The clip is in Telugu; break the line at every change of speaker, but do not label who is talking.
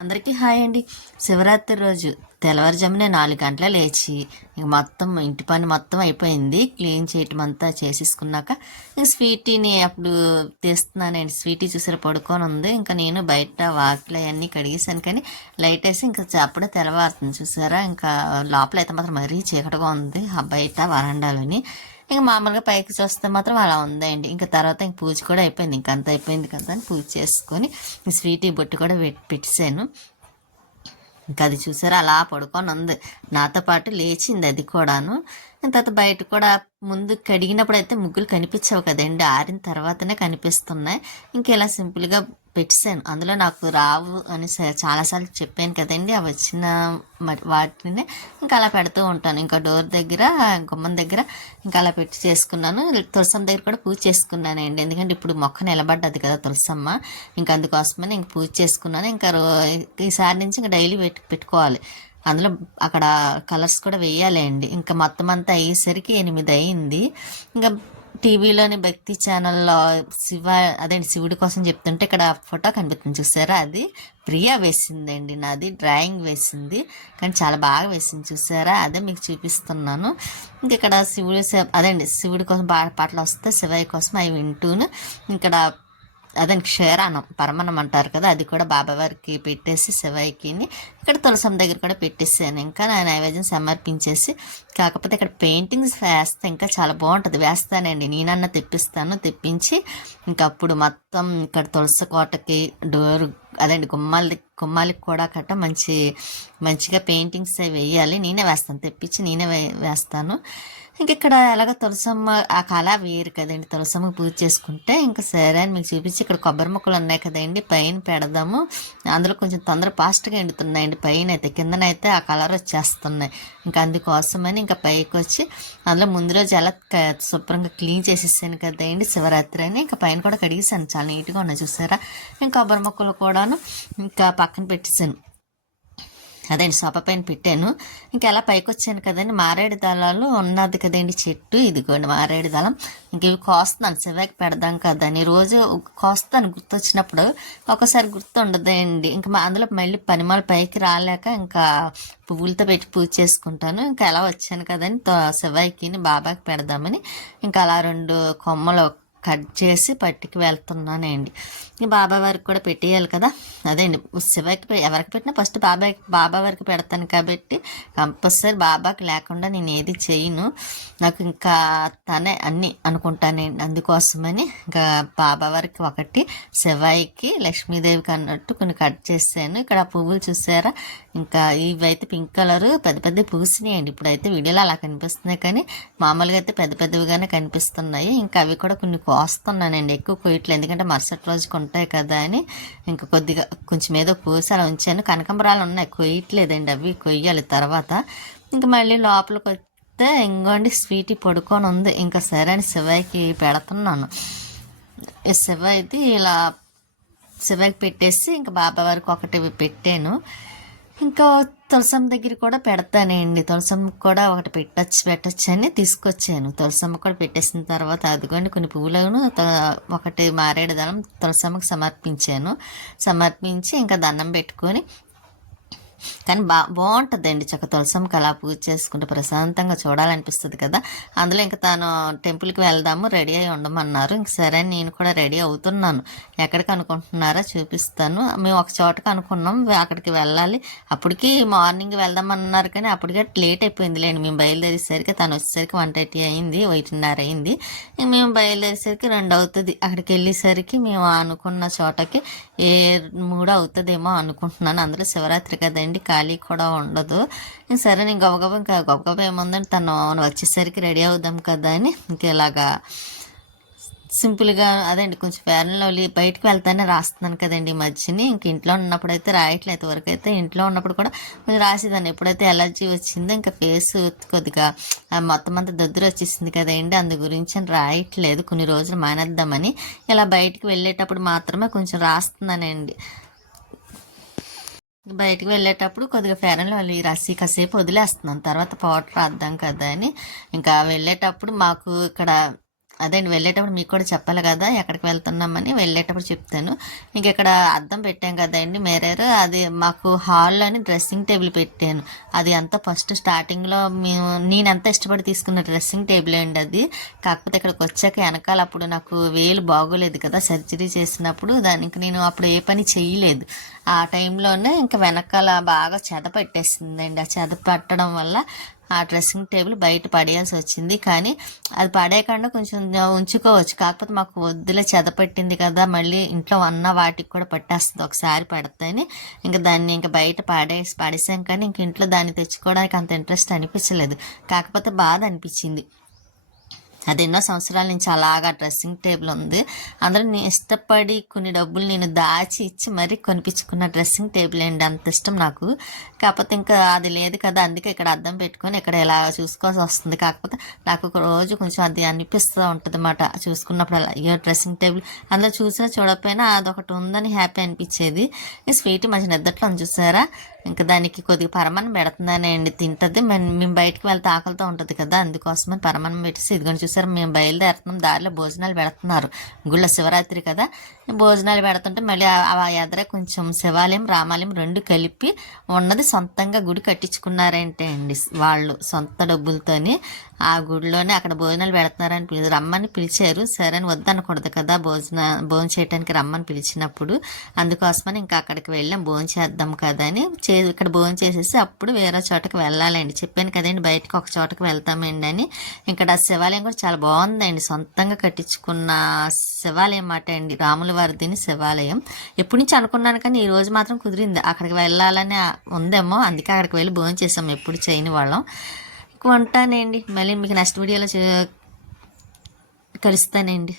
అందరికీ హాయ్ అండి. శివరాత్రి రోజు తెల్లవారుజామునే నాలుగు గంటల లేచి ఇంక మొత్తం ఇంటి పని మొత్తం అయిపోయింది. క్లీన్ చేయటం అంతా చేసేసుకున్నాక ఇంక స్వీటీని అప్పుడు తీస్తున్నానండి. స్వీటీ చూసారా పడుకొని ఉంది. ఇంకా నేను బయట వాకిలు అవన్నీ కడిగేసాను కానీ లైట్ వేసి ఇంకా అప్పుడే తెల్లవారుతుంది. చూసారా? ఇంకా లోపల అయితే మాత్రం మరీ చీకటిగా ఉంది. ఆ బయట వరండాలోని ఇంకా మామూలుగా పైకి చూస్తే మాత్రం అలా ఉందండి. ఇంకా తర్వాత ఇంక పూజ కూడా అయిపోయింది. ఇంక అంత అయిపోయింది కదా అని పూజ చేసుకొని స్వీట్ బొట్టు కూడా పెట్ పెట్టేశాను. ఇంకా అది చూసారా? అలా పడుకొని ఉంది. నాతో పాటు లేచింది అది కూడాను. తర్వాత బయట కూడా ముందు కడిగినప్పుడు అయితే ముగ్గులు కనిపించవు కదండి. ఆరిన తర్వాతనే కనిపిస్తున్నాయి. ఇంకా ఇలా సింపుల్గా పెట్టాను అందులో నాకు రావు అని చాలాసార్లు చెప్పాను కదండి అవి వచ్చిన మ- వాటిని ఇంకా అలా పెడుతూ ఉంటాను. ఇంకా డోర్ దగ్గర గుమ్మం దగ్గర ఇంకా అలా పెట్టి చేసుకున్నాను. తులసమ్మ దగ్గర కూడా పూజ చేసుకున్నానండి. ఎందుకంటే ఇప్పుడు మొక్క నిలబడ్డది కదా తులసమ్మ. ఇంకా అందుకోసమని ఇంక పూజ చేసుకున్నాను. ఇంకా రో ఈసారి నుంచి ఇంకా డైలీ పెట్టి పెట్టుకోవాలి. అందులో అక్కడ కలర్స్ కూడా వేయాలి అండి ఇంకా మొత్తం అంతా అయ్యేసరికి ఎనిమిది అయింది. ఇంకా టీవీలోని భక్తి ఛానల్లో శివ అదే శివుడి కోసం చెప్తుంటే ఇక్కడ ఫోటో కనిపిస్తుంది. చూసారా? అది ప్రియా వేసిందండి నాది డ్రాయింగ్ వేసింది. కానీ చాలా బాగా వేసింది. చూసారా? అదే మీకు చూపిస్తున్నాను. ఇంక ఇక్కడ శివుడు అదే అండి శివుడి కోసం బాగా పాటలు వస్తే శివయ్య కోసం అవి వింటూను. ఇక్కడ అదే క్షీరానం పరమన్నం అంటారు కదా అది కూడా బాబావారికి పెట్టేసి శివయ్యకిని ఇక్కడ తులసం దగ్గర కూడా పెట్టేసాను. ఇంకా నా నైవేద్యం సమర్పించేసి కాకపోతే ఇక్కడ పెయింటింగ్స్ వేస్తే ఇంకా చాలా బాగుంటుంది. వేస్తానండి. నేనన్నా తెప్పిస్తాను. తెప్పించి ఇంకా అప్పుడు మొత్తం ఇక్కడ తులసి కోటకి డోర్ అదండి గుమ్మాలి గుమ్మాలకి కూడా కట్ట మంచి మంచిగా పెయింటింగ్స్ అవి వేయాలి. నేనే వేస్తాను. తెప్పించి నేనే వే వేస్తాను. ఇంక ఇక్కడ ఎలాగ తులసమ్మ ఆ కళ వేరు కదండి. తులసమ్మకి పూజ చేసుకుంటే ఇంకా సరే అని మీకు చూపించి ఇక్కడ కొబ్బరి మొక్కలు ఉన్నాయి కదండి. పైన పెడదాము. అందులో కొంచెం తొందర ఫాస్ట్గా ఎండుతున్నాయండి పైన అయితే. కిందనైతే ఆ కలర్ వచ్చేస్తున్నాయి. ఇంకా అందుకోసమని ఇంకా పైకి వచ్చి అందులో ముందు రోజు ఎలా క- శుభ్రంగా క్లీన్ చేసేసాను కదండి. శివరాత్రి అని ఇంకా పైన కూడా కడిగేసాను చాలా నీట్గా ఉన్నాయి చూసారా? ఇంకా కొబ్బరి మొక్కలు సోఫాను ఇంకా పక్కన పెట్టేసాను అదండి సోఫా పైన పెట్టాను. ఇంకా ఎలా పైకి వచ్చాను కదండి మారేడు దళాలు ఉన్నది కదండి చెట్టు. ఇదిగోండి మారేడు దళం. ఇంక ఇవి కోస్తాను శివకి పెడదాం కదని రోజు కోస్తాను గుర్తొచ్చినప్పుడు. ఒకసారి గుర్తు ఉండదండి ఇంకా మా అందులో మళ్ళీ పనిమాల పైకి రాలేక ఇంకా పువ్వులతో పెట్టి పూజ చేసుకుంటాను. ఇంకా ఎలా వచ్చాను కదండి తో- బాబాకి పెడదామని. ఇంకా అలా రెండు కొమ్మలు కట్ చేసి పట్టుకు వెళ్తున్నానండి. ఈ బాబా వారికి కూడా పెట్టేయాలి కదా? అదేండి శివకి ఎవరికి పెట్టినా ఫస్ట్ బాబాయ్ బాబా వారికి పెడతాను కాబట్టి కంపల్సరీ బాబాకి లేకుండా నేను ఏది చేయను. నాకు ఇంకా తనే అన్ని అనుకుంటానండి. అందుకోసమని ఇంకా బాబా వారికి ఒకటి శివాయికి లక్ష్మీదేవికి అన్నట్టు కొన్ని కట్ చేశాను. ఇక్కడ ఆ పువ్వులు చూసారా? ఇంకా ఇవైతే పింక్ కలర్ పెద్ద పెద్ద పూసినాయండి. ఇప్పుడైతే వీడియోలో అలా కనిపిస్తున్నాయి కానీ మామూలుగా అయితే పెద్ద పెద్దవిగానే కనిపిస్తున్నాయి. ఇంకా అవి కూడా కొన్ని కోస్తున్నానండి ఎక్కువ కోయట్లేదు ఎందుకంటే మరుసటి రోజుకి ఉంటాయి కదా అని ఇంకా కొద్దిగా కొంచెం ఏదో కోసి అలా ఉంచాను. కనకంబరాలు ఉన్నాయి. కొయ్యట్లేదండి అవి. కొయ్యాలి తర్వాత. ఇంకా మళ్ళీ లోపలికి వస్తే ఇంకోండి స్వీట్ పడుకొని ఉంది. ఇంకా సరే అని శివాయికి పెడుతున్నాను. శివ ఇది ఇలా శివకి పెట్టేసి ఇంకా బాబా వారికి ఒకటి పెట్టాను. ఇంకా తులసమ్మ దగ్గర కూడా పెడతానండి. తులసమ్మ కూడా ఒకటి పెట్టచ్చు పెట్టచ్చు అని తీసుకొచ్చాను. తులసమ్మ కూడా పెట్టేసిన తర్వాత అదిగోండి కొన్ని పువ్వులను త- ఒకటి మారేడు దళం తులసమ్మకి సమర్పించాను. సమర్పించి ఇంకా దండం పెట్టుకొని కానీ బా బాగుంటుందండి చక్క తులసమ్మకి అలా పూజ చేసుకుంటే ప్రశాంతంగా చూడాలనిపిస్తుంది కదా. అందులో ఇంకా తాను టెంపుల్కి వెళ్దాము రెడీ అయి ఉండమన్నారు. ఇంక సరే నేను కూడా రెడీ అవుతున్నాను. ఎక్కడికి అనుకుంటున్నారా చూపిస్తాను. మేము ఒక చోటకి అనుకున్నాం అక్కడికి వెళ్ళాలి. అప్పటికి మార్నింగ్ వెళ్దామన్నారు కానీ అప్పటికే లేట్ అయిపోయింది లేండి మేము బయలుదేరేసరికి తను వచ్చేసరికి వన్ థర్టీ అయింది ఒకటిన్నర అయింది. ఇంక మేము బయలుదేరేసరికి రెండు అవుతుంది. అక్కడికి వెళ్ళేసరికి మేము అనుకున్న చోటకి ఏ మూడు అవుతుందేమో అనుకుంటున్నాను. అందులో శివరాత్రి కదండి ఖాళీ కూడా ఉండదు. ఇంక సరే నేను గబగబ ఇంకా గబగబ ఏముందని తను వచ్చేసరికి రెడీ అవుదాం కదా అని ఇంకా ఇలాగా సింపుల్గా అదండి కొంచెం ఫేర్లో బయటకు వెళ్తానే రాస్తున్నాను కదండి ఈ మధ్యని. ఇంక ఇంట్లో ఉన్నప్పుడు అయితే రాయట్లేదు వరకు అయితే ఇంట్లో ఉన్నప్పుడు కూడా కొంచెం రాసేదాన్ని. ఎప్పుడైతే ఎలర్జీ వచ్చిందో ఇంకా ఫేస్ కొద్దిగా మొత్తం అంతా దద్దుర వచ్చేసింది కదండి. అందు గురించి అని రాయట్లేదు. కొన్ని రోజులు మానేద్దామని. ఇలా బయటకు వెళ్ళేటప్పుడు మాత్రమే కొంచెం రాస్తున్నానండి. బయటికి వెళ్ళేటప్పుడు కొద్దిగా ఫేరన్ వాళ్ళు రసి కాసేపు వదిలేస్తున్నాం తర్వాత పౌడర్ రాద్దాం కదా అని. ఇంకా వెళ్ళేటప్పుడు మాకు ఇక్కడ అదేండి వెళ్ళేటప్పుడు మీకు కూడా చెప్పాలి కదా ఎక్కడికి వెళ్తున్నామని వెళ్ళేటప్పుడు చెప్తాను. ఇంక ఇక్కడ అద్దం పెట్టాం కదండి మేరేరు అది మాకు హాల్లోని డ్రెస్సింగ్ టేబుల్ పెట్టాను. అది అంతా ఫస్ట్ స్టార్టింగ్లో మేము నేను ఎంత ఇష్టపడి తీసుకున్న డ్రెస్సింగ్ టేబుల్ అండి అది. కాకపోతే ఇక్కడికి వచ్చాక వెనకాల అప్పుడు నాకు వేలు బాగోలేదు కదా సర్జరీ చేసినప్పుడు. దానికి నేను అప్పుడు ఏ పని చేయలేదు. ఆ టైంలోనే ఇంకా వెనకాల బాగా చెద పెట్టేసిందండి. ఆ చెద పెట్టడం వల్ల ఆ డ్రెస్సింగ్ టేబుల్ బయట పడేయాల్సి వచ్చింది. కానీ అది పడేయకుండా కొంచెం ఉంచుకోవచ్చు. కాకపోతే మాకు వద్దులే చెద పెట్టింది కదా మళ్ళీ ఇంట్లో ఉన్న వాటికి కూడా పట్టేస్తుంది. ఒకసారి పడతాయని ఇంకా దాన్ని ఇంకా బయట పడేసి పడేసాం కానీ ఇంక ఇంట్లో దాన్ని తెచ్చుకోవడానికి అంత ఇంట్రెస్ట్ అనిపించలేదు. కాకపోతే బాధ అనిపించింది. అది ఎన్నో సంవత్సరాల నుంచి అలాగా డ్రెస్సింగ్ టేబుల్ ఉంది. అందులో నేను ఇష్టపడి కొన్ని డబ్బులు నేను దాచి ఇచ్చి మరీ కొనిపించుకున్న డ్రెస్సింగ్ టేబుల్ అండి. అంత ఇష్టం నాకు. కాకపోతే ఇంకా అది లేదు కదా అందుకే ఇక్కడ అద్దం పెట్టుకొని ఇక్కడ ఇలా చూసుకోవాల్సి వస్తుంది. కాకపోతే నాకు ఒక రోజు కొంచెం అది అనిపిస్తూ ఉంటుంది అన్నమాట చూసుకున్నప్పుడు అలా అయ్యో డ్రెస్సింగ్ టేబుల్. అందులో చూసినా చూడకపోయినా అదొకటి ఉందని హ్యాపీ అనిపించేది. స్వీట్ మంచి నిద్దట్లో చూసారా? ఇంకా దానికి కొద్దిగా పరమాన్నం పెడుతుందని అండి. తింటది. మేము మేము బయటకు వెళ్తే ఆకలితో ఉంటుంది కదా. అందుకోసమని పరమాన్నం పెట్టేసి ఇదిగోని చూసారు మేము బయలుదేరుతున్నాం. దారిలో భోజనాలు పెడుతున్నారు. గుళ్ళ శివరాత్రి కదా. భోజనాలు పెడుతుంటే మళ్ళీ ఆ- ఎదర కొంచెం శివాలయం రామాలయం రెండు కలిపి ఉన్నది సొంతంగా గుడి కట్టించుకున్నారంటే అండి వాళ్ళు సొంత డబ్బులతోని. ఆ గుడిలోనే అక్కడ భోజనాలు పెడుతున్నారని పిలిచి రమ్మని పిలిచారు. సరే అని వద్దనకూడదు కదా భోజన భోజనం చేయడానికి రమ్మని పిలిచినప్పుడు. అందుకోసమని ఇంకా అక్కడికి వెళ్ళాం. భోజనం చేద్దాం కదా అని చే ఇక్కడ భోజనం చేసేసి అప్పుడు వేరే చోటకి వెళ్ళాలండి. చెప్పాను కదండి బయటకు ఒక చోటకి వెళ్తామండి అని. ఇక్కడ ఆ శివాలయం కూడా చాలా బాగుందండి. సొంతంగా కట్టించుకున్న శివాలయం మాట అండి. రాముల వారిదిని శివాలయం. ఎప్పటి నుంచి అనుకున్నాను కానీ ఈ రోజు మాత్రం కుదిరింది. అక్కడికి వెళ్ళాలని ఉందేమో అందుకే అక్కడికి వెళ్ళి భోజనం చేసాం ఎప్పుడు చేయని వాళ్ళం. ఇంక ఉంటానండి. మళ్ళీ మీకు నెక్స్ట్ వీడియోలో కలుస్తానండి.